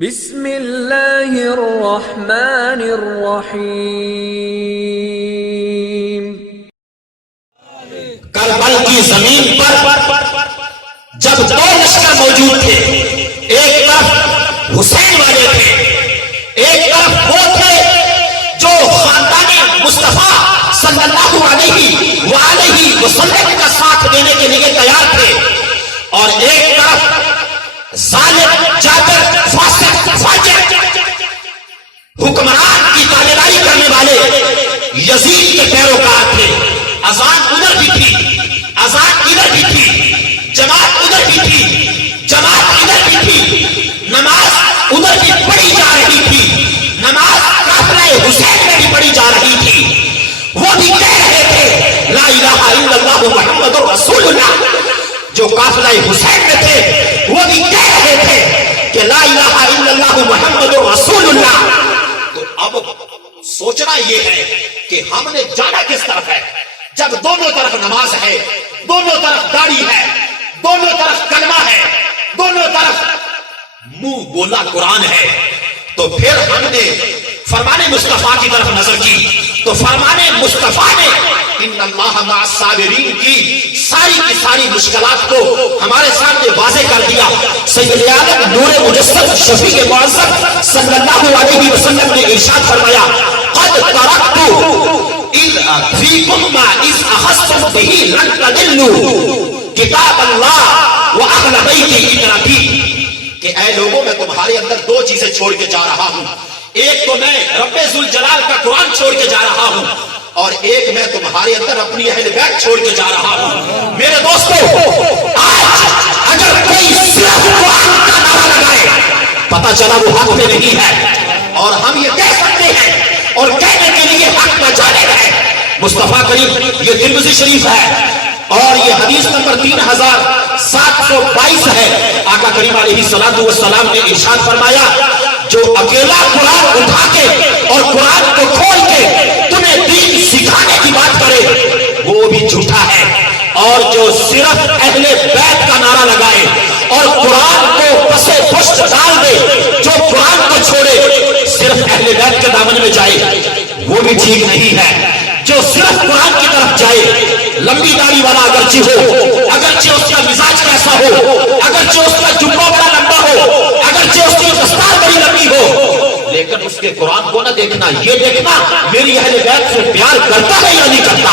بسم اللہ الرحمن الرحیم۔ کربل کی زمین پر جب دو لشکر موجود تھے، ایک طرف حسین والے تھے، ایک طرف وہ تھے جو خاندان مصطفیٰ صلی اللہ علیہ وآلہ وسلم کا ساتھ دینے کے لیے تیار تھے، اور ایک طرف ظالم جابر فاسق فاجر حکمران کی تابعداری کرنے والے یزید کے پیروکار تھے۔ اذان ادھر بھی تھی، اذان ادھر بھی تھی، جماعت ادھر بھی تھی، جماعت ادھر بھی تھی، نماز ادھر بھی پڑھی جا رہی تھی، نماز قافلہ حسین میں بھی پڑھی جا رہی تھی۔ وہ بھی کہہ رہے تھے لا الہ الا اللہ محمد رسول اللہ۔ جو قافلہ حسین میں تھے وہ بھی کہہ رہے تھے کہ لا الہ الا اللہ محمد رسول اللہ۔ تو اب سوچنا یہ ہے کہ ہم نے جانا کس طرف ہے؟ جب دونوں طرف نماز ہے، دونوں طرف داڑھی ہے، دونوں طرف کلمہ ہے، دونوں طرف منہ بولا قرآن ہے، تو پھر ہم نے فرمان مصطفیٰ کی طرف نظر کی تو فرمان مصطفیٰ نے ان اللہ مع الصابرین کی ساری مشکلات کو ہمارے سامنے واضح کر دیا۔ سید عالم نور مجسد شفیع معظم صلی اللہ علیہ وسلم نے ارشاد فرمایا قد ترکت فیکم ما اذ اخذتم به لن تضلوا کتاب اللہ واہل بیت ابراہیم، کہ اے لوگوں میں تمہارے اندر دو چیزیں چھوڑ کے جا رہا ہوں، ایک تو میں رب ذوالجلال کا قرآن چھوڑ کے جا رہا ہوں، اور ایک میں تمہارے اندر اپنی اہل بیت چھوڑ کے جا رہا ہوں۔ میرے دوستو، آج اگر کوئی صرف قرآن کا نعرہ لگائے، پتہ چلا وہ حق میں نہیں ہے، اور ہم یہ کہہ سکتے ہیں اور کہنے کے لیے حق نہ جانے ہے۔ مصطفیٰ کریم، یہ ترمذی شریف ہے اور یہ حدیث نمبر 3722 ہے۔ آقا کریم علیہ السلام نے ارشاد فرمایا جو اکیلا قرآن اٹھا کے اور قرآن کو کھول کے تمہیں دین سکھانے کی بات کرے وہ بھی جھوٹا ہے، اور جو صرف اہل بیت کا نعرہ لگائے اور قرآن کو پسے پشت ڈال دے، جو قرآن کو چھوڑے صرف اہل بیت کے دامن میں جائے وہ بھی ٹھیک نہیں ہے۔ جو صرف قرآن کی طرف جائے، لمبی داڑھی والا اگرچہ ہو، اگرچہ اس کا مزاج کیسا ہو، اگرچہ اس کا جبہ بڑا لمبا ہو، اگرچہ اس کی دستار بڑی لمبی ہو، لیکن اس کے قرآن کو نہ دیکھنا، یہ دیکھنا میری اہل بیت سے پیار کرتا ہے یا نہیں کرتا۔